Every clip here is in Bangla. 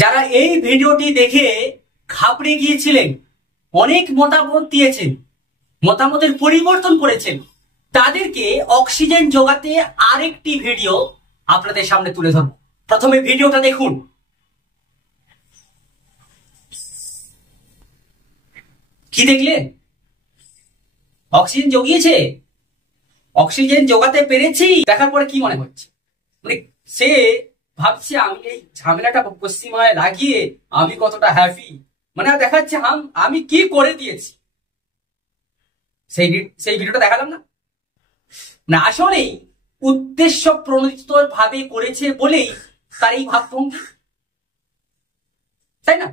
যারা এই ভিডিওটি দেখে ঘাবড়ে গিয়েছিলেন, অনেক মতামত দিয়েছেন, মতামতের পরিবর্তন করেছেন, তাদেরকে অক্সিজেন যোগাতে আরেকটি ভিডিও আপনাদের সামনে তুলে ধরব। প্রথমে ভিডিওটা দেখুন। কি দেখলেন? অক্সিজেন জোগিয়েছে, অক্সিজেন যোগাতে পেরেছি। দেখার পরে কি মনে হচ্ছে? মানে সে ভাবছে আমি এই ঝামেলাটা পশ্চিমায় লাগিয়ে আমি কতটা হ্যাপি, মানে দেখাচ্ছে আমি কি করে দিয়েছি। সেই ভিডিওটা দেখালাম না? না, আসলেই উদ্দেশ্য প্রণোদিত ভাবে করেছে বলেই তার এই ভাবভঙ্গি, তাই না?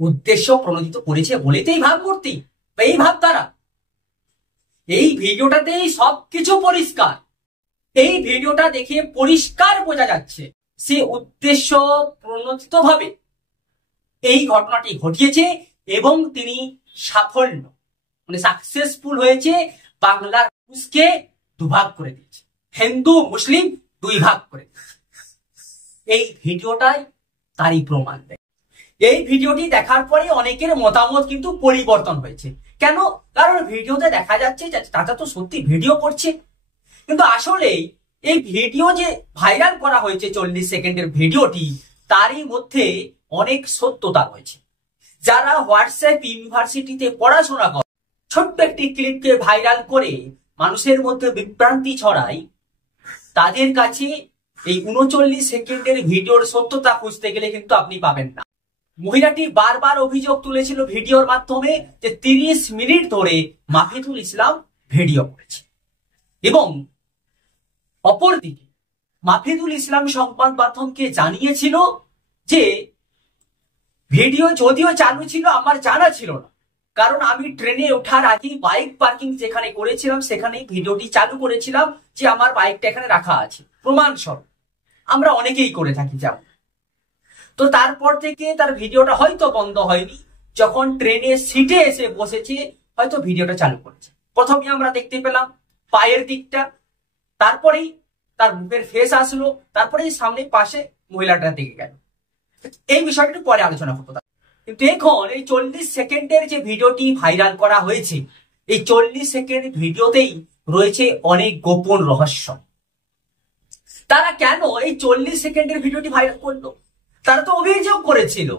উদ্দেশ্য প্রণোদিত করেছে বলেই তো এই ভাবমূর্তি বা এই ভাবধারা। এই ভিডিওটাতেই সবকিছু পরিষ্কার। এই ভিডিওটা দেখে পরিষ্কার বোঝা যাচ্ছে সে উদ্দেশ্য প্রণোদিত ভাবে এই ঘটনাটি ঘটিয়েছে এবং তিনি সাফল্য মানে সাকসেসফুল হয়েছে। বাংলার মানুষকে দুভাগ করে দিয়েছে, হিন্দু মুসলিম দুই ভাগ করে দিয়েছে। এই ভিডিওটাই তারই প্রমাণ দেয়। এই ভিডিওটি দেখার পরে অনেকের মতামত কিন্তু পরিবর্তন হয়েছে। কেন? কারণ ভিডিওতে দেখা যাচ্ছে চাচা তো সত্যি ভিডিও করছে, কিন্তু আসলে এই ভিডিও যে ভাইরাল করা হয়েছে 40 সেকেন্ডের ভিডিওটি, তারই মধ্যে অনেক সত্যতা রয়েছে। যারা হোয়াটসঅ্যাপ ইউনিভার্সিটিতে পড়াশোনা করে ছোট্ট একটি ক্লিপকে ভাইরাল করে মানুষের মধ্যে বিভ্রান্তি ছড়ায়, তাদের কাছে এই 39 সেকেন্ডের ভিডিওর সত্যতা খুঁজতে গেলে কিন্তু আপনি পাবেন না। মহিলাটি বারবার অভিযোগ তুলেছিল ভিডিওর মাধ্যমে যে 30 মিনিট ধরে মাফিদুল ইসলাম ভিডিও করেছে, এবং অপরদিকে মাফিদুল ইসলাম সংবাদ মাধ্যমকে জানিয়েছিল যে ভিডিও যদিও চালু ছিল আমার জানা ছিল না, কারণ আমি ট্রেনে ওঠার আগে বাইক পার্কিং যেখানে করেছিলাম সেখানেই ভিডিওটি চালু করেছিলাম যে আমার বাইকটা এখানে রাখা আছে প্রমাণস্বরূপ। আমরা অনেকেই করে থাকি যেমন। তো তারপর থেকে তার ভিডিওটা হয়তো বন্ধ হয়নি, যখন ট্রেনের সিটে এসে বসেছে হয়তো ভিডিওটা চালু করেছে। প্রথমে আমরা দেখতে পেলাম পায়ের দিকটা, তারপরেই তার মুখের ফেস আসলো, তারপরে সামনে পাশে মহিলাটার দিকে গেল। এই বিষয়টি পরে আলোচনা করবো। কিন্তু এখন এই 40 সেকেন্ডের যে ভিডিওটি ভাইরাল করা হয়েছে, এই 40 সেকেন্ড ভিডিওতেই রয়েছে অনেক গোপন রহস্য। তারা কেন এই 40 সেকেন্ডের ভিডিওটি ভাইরাল করলো? তারা তো অভিযোগ করেছিল,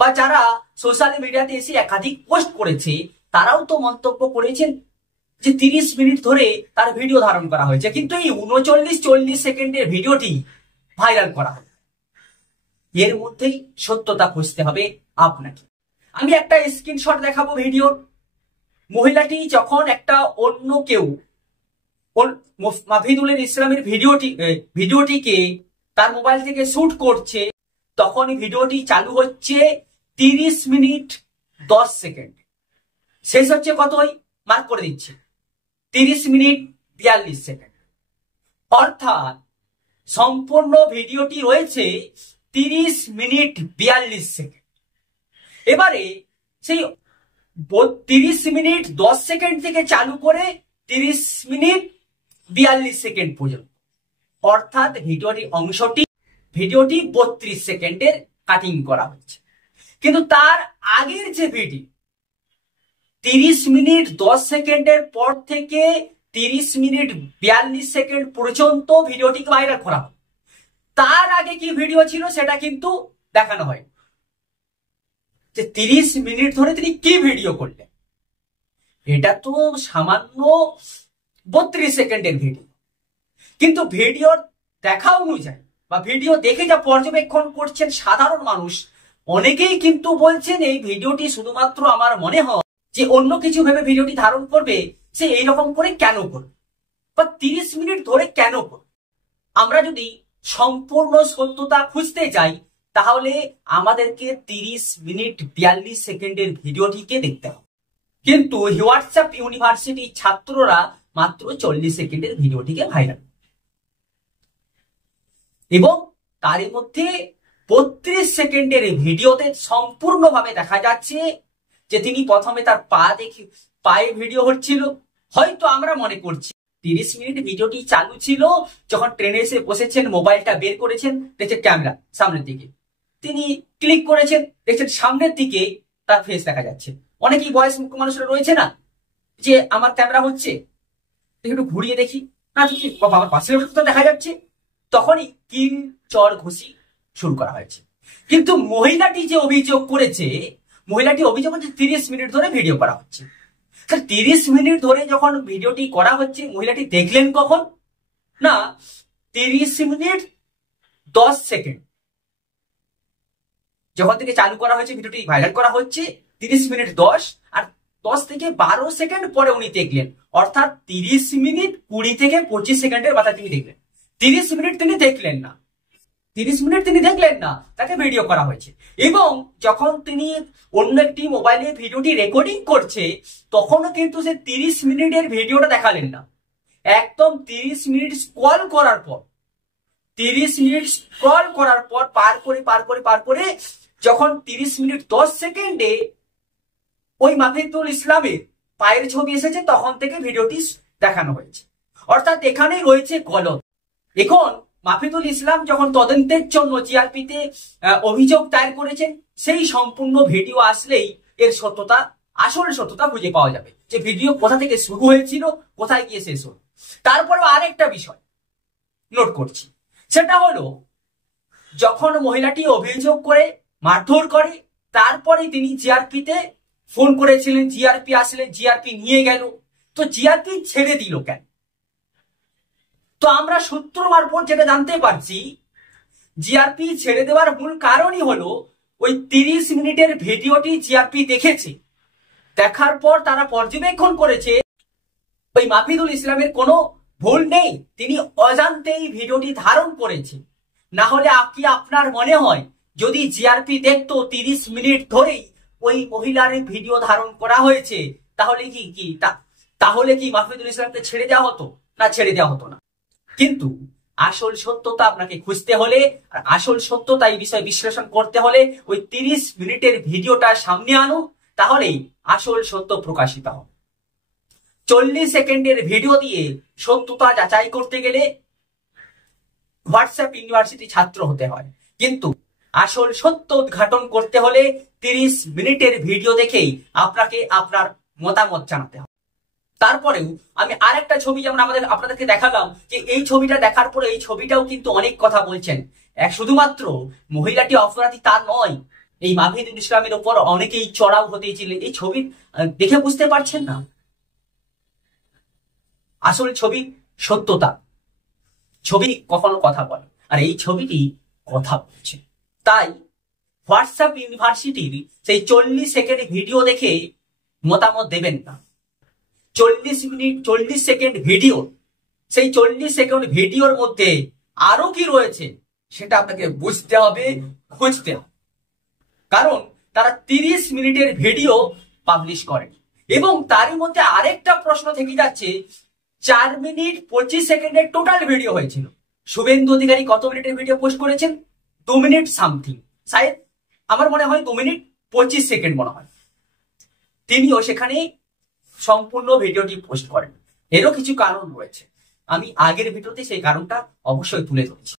বা যারা সোশ্যাল মিডিয়াতে এসে একাধিক পোস্ট করেছে তারাও তো মন্তব্য করেছেন যে 30 মিনিট ধরে তার ভিডিও ধারণ করা হয়েছে, কিন্তু এই 39-40 সেকেন্ডের ভিডিওটি ভাইরাল করা হয়। এর মধ্যেই সত্যতা খুঁজতে হবে আপনাকে। আমি একটা স্ক্রিনশট দেখাবো ভিডিওর। মহিলাটি যখন একটা অন্য কেউ মাফিদুল ইসলামের ভিডিওটিকে তার মোবাইল থেকে শুট করছে, তখন ভিডিওটি চালু হচ্ছে 30 মিনিট 10 সেকেন্ড, শেষ হচ্ছে কতই মার্ক করে দিচ্ছে 30 মিনিট 42 সেকেন্ড। অর্থাৎ সম্পূর্ণ ভিডিওটি রয়েছে 30 মিনিট 42 সেকেন্ড। এবারে সেই 30 মিনিট 10 সেকেন্ড থেকে চালু করে 30 মিনিট 42 সেকেন্ড পর্যন্ত, অর্থাৎ ভিডিওটি 32 সেকেন্ডের কাটিং করা হচ্ছে। কিন্তু তার আগের যে ভিডিও 30 মিনিট 10 সেকেন্ডের পর থেকে 30 মিনিট 42 সেকেন্ড পর্যন্ত ভিডিওটিকে ভাইরাল করা হয়। তার আগে কি ভিডিও ছিল সেটা কিন্তু দেখানো হয় যে 30 মিনিট ধরে তিনি কি ভিডিও করলেন। এটা তো সামান্য 32 সেকেন্ডের ভিডিও, কিন্তু ভিডিওর দেখা অনুযায়ী বা ভিডিও দেখে যা পর্যবেক্ষণ করছেন সাধারণ মানুষ, অনেকেই কিন্তু বলছেন এই ভিডিওটি শুধুমাত্র আমার মনে হয় যে অন্য কিছু ভেবে ভিডিওটি ধারণ করবে, সে এইরকম করে কেন করবে বা 30 মিনিট ধরে কেন করবে। আমরা যদি সম্পূর্ণ সত্যতা খুঁজতে যাই তাহলে আমাদেরকে 30 মিনিট 42 সেকেন্ডের ভিডিওটিকে দেখতে হবে, কিন্তু হোয়াটসঅ্যাপ ইউনিভার্সিটি ছাত্ররা মাত্র 40 সেকেন্ডের ভিডিওটিকে ভাইরাল, এবং তার মধ্যে 32 সেকেন্ডের ভিডিওতে সম্পূর্ণভাবে দেখা যাচ্ছে যে তিনি প্রথমে তার পায়ে ভিডিও হচ্ছিল। হয়তো আমরা মনে করছি 30 মিনিট ভিডিওটি চালু ছিল, যখন ট্রেনে এসে বসেছেন মোবাইলটা বের করেছেন, দেখছেন ক্যামেরা সামনের দিকে, তিনি ক্লিক করেছেন, দেখছেন সামনের দিকে তার ফেস দেখা যাচ্ছে। অনেকেই বয়স মানুষরা রয়েছে না, যে আমার ক্যামেরা হচ্ছে, একটু ঘুরিয়ে দেখি, না ঠিক আমার পাশের তো দেখা যাচ্ছে, তখনই কিল চর ঘুষি শুরু করা হয়েছে। কিন্তু মহিলাটি যে অভিযোগ করেছে, মহিলাটি অভিযোগ করছে 30 মিনিট ধরে ভিডিও করা হচ্ছে। 30 মিনিট ধরে যখন ভিডিওটি করা হচ্ছে, মহিলাটি দেখলেন কখন? না, 30 মিনিট 10 সেকেন্ড যখন থেকে চালু করা হয়েছে, ভিডিওটি ভাইরাল করা হচ্ছে 30 মিনিট 10 আর 10 থেকে 12 সেকেন্ড পরে উনি দেখলেন, অর্থাৎ 30 মিনিট 20 থেকে 25 সেকেন্ডের মাথায় তিনি দেখলেন। 30 মিনিট তিনি দেখলেন না, 30 মিনিট তিনি দেখলেন না, তাকে ভিডিও করা হয়েছে। এবং যখন তিনি অন্য একটি মোবাইলে ভিডিওটি রেকর্ডিং করছে, তখনও কিন্তু সে 30 মিনিটের ভিডিওটা দেখালেন না। একদম 30 মিনিট স্ক্রল করার পর, 30 মিনিট স্ক্রল করার পর পার করে যখন 30 মিনিট 10 সেকেন্ডে ওই মাফিদুল ইসলামের পায়ের ছবি এসেছে, তখন থেকে ভিডিওটি দেখানো হয়েছে। অর্থাৎ এখানেই রয়েছে গলত। এখন মাফিদুল ইসলাম যখন তদন্তের জন্য জিআরপিতে অভিযোগ দায়ের করেছেন, সেই সম্পূর্ণ ভিডিও আসলেই এর সত্যতা, আসল সত্যতা খুঁজে পাওয়া যাবে, যে ভিডিও কোথা থেকে শুরু হয়েছিল, কোথায় গিয়ে শেষ হলো। তারপরেও আরেকটা বিষয় নোট করছি, সেটা হলো যখন মহিলাটি অভিযোগ করে মারধর করে, তারপরে তিনি জিআরপিতে ফোন করেছিলেন, জিআরপি আসলেন, জিআরপি নিয়ে গেল, তো জিআরপি ছেড়ে দিল কেন? তো আমরা সূত্র মারফত যেটা জানতে পারছি, জিআরপি ছেড়ে দেওয়ার মূল কারণই হলো ওই 30 মিনিটের ভিডিওটি জিআরপি দেখেছে, দেখার পর তারা পর্যবেক্ষণ করেছে ওই মাফিদুল ইসলামের কোনো ভুল নেই, তিনি অজান্তেই ভিডিওটি ধারণ করেছে। না হলে কি আপনার মনে হয় যদি জিআরপি দেখতো 30 মিনিট ধরেই ওই মহিলার ভিডিও ধারণ করা হয়েছে, তাহলে কি মাফিদুল ইসলামকে ছেড়ে দেওয়া হতো? না, ছেড়ে দেওয়া হতো না। কিন্তু আসল সত্যতা আপনাকে খুঁজতে হলে, আর আসল সত্যতা এই বিষয়ে বিশ্লেষণ করতে হলে ওই 30 মিনিটের ভিডিওটা সামনে আনো, তাহলেই আসল সত্য প্রকাশিত হবে। 40 সেকেন্ডের ভিডিও দিয়ে সত্যতা যাচাই করতে গেলে হোয়াটসঅ্যাপ ইউনিভার্সিটি ছাত্র হতে হয়, কিন্তু আসল সত্য উদ্ঘাটন করতে হলে 30 মিনিটের ভিডিও দেখেই আপনাকে আপনার মতামত জানাতে হবে। তারপরেও আমি আরেকটা ছবি যেমন আপনাদেরকে দেখালাম, যে এই ছবিটা দেখার পরে এই ছবিটাও কিন্তু অনেক কথা বলছেন। শুধুমাত্র মহিলাটি অপরাধী তা নয়, এই মাফিদুল ইসলামের উপর অনেকেই চড়াও হতেছিল। এই ছবি দেখে বুঝতে পারছেন না আসলে ছবি সত্যতা। ছবি কখনো কথা বলে, আর এই ছবিটি কথা বলছে। তাই হোয়াটসঅ্যাপ ইউনিভার্সিটির সেই 40 সেকেন্ড ভিডিও দেখে মতামত দেবেন না। 40 সেকেন্ড ভিডিও, সেই 40 সেকেন্ড ভিডিওর মধ্যে আরো কি রয়েছে সেটা আপনাকে বুঝতে হবে, খুঁজতে হবে। কারণ তারা 30 মিনিটের ভিডিও পাবলিশ করেন, এবং তারই মধ্যে আরেকটা প্রশ্ন থেকে যাচ্ছে, 4 মিনিট 25 সেকেন্ডের টোটাল ভিডিও হয়েছিল। শুভেন্দু অধিকারী কত মিনিটের ভিডিও পোস্ট করেছেন? 2 মিনিট সামথিং, শায়দ আমার মনে হয় 2 মিনিট 25 সেকেন্ড মনে হয়। তিনিও সেখানে সম্পূর্ণ ভিডিওটি পোস্ট করেন। এরও কিছু কারণ রয়েছে, আমি আগের ভিডিওতে সেই কারণটা অবশ্যই তুলে ধরেছি।